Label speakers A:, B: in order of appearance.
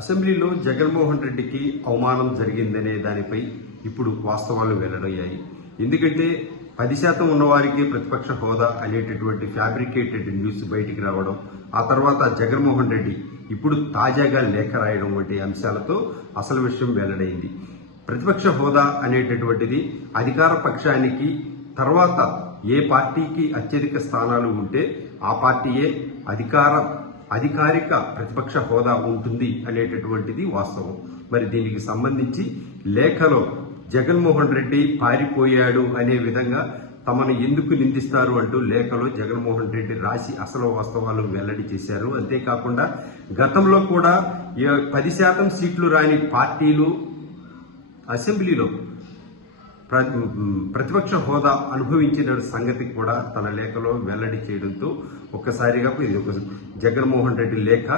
A: అసెంబ్లీలో జగన్మోహన్ రెడ్డికి అవమానం జరిగిందనే దానిపై ఇప్పుడు వాస్తవాలు వెల్లడయ్యాయి. ఎందుకంటే పది శాతం ఉన్నవారికి ప్రతిపక్ష హోదా అనేటటువంటి ఫ్యాబ్రికేటెడ్ న్యూస్ బయటికి రావడం ఆ తర్వాత జగన్మోహన్ రెడ్డి ఇప్పుడు తాజాగా లేఖ రాయడం వంటి అంశాలతో అసలు విషయం వెల్లడైంది. ప్రతిపక్ష హోదా అనేటటువంటిది అధికార పక్షానికి తర్వాత ఏ పార్టీకి అత్యధిక స్థానాలు ఉంటే ఆ పార్టీయే అధికార అధికారిక ప్రతిపక్ష హోదా ఉంటుంది అనేటటువంటిది వాస్తవం. మరి దీనికి సంబంధించి లేఖలో జగన్మోహన్ రెడ్డి పారిపోయాడు అనే విధంగా తమను ఎందుకు నిందిస్తారు అంటూ లేఖలో జగన్మోహన్ రెడ్డి రాసి అసలు వాస్తవాలు వెల్లడి చేశారు. అంతేకాకుండా గతంలో కూడా పది శాతం సీట్లు రాని పార్టీలు అసెంబ్లీలో ప్రతిపక్ష హోదా అనుభవించిన సంగతి కూడా తన లేఖలో వెల్లడి చేయడంతో ఒక్కసారిగా ఇది ఒక జగన్మోహన్ రెడ్డి లేఖ.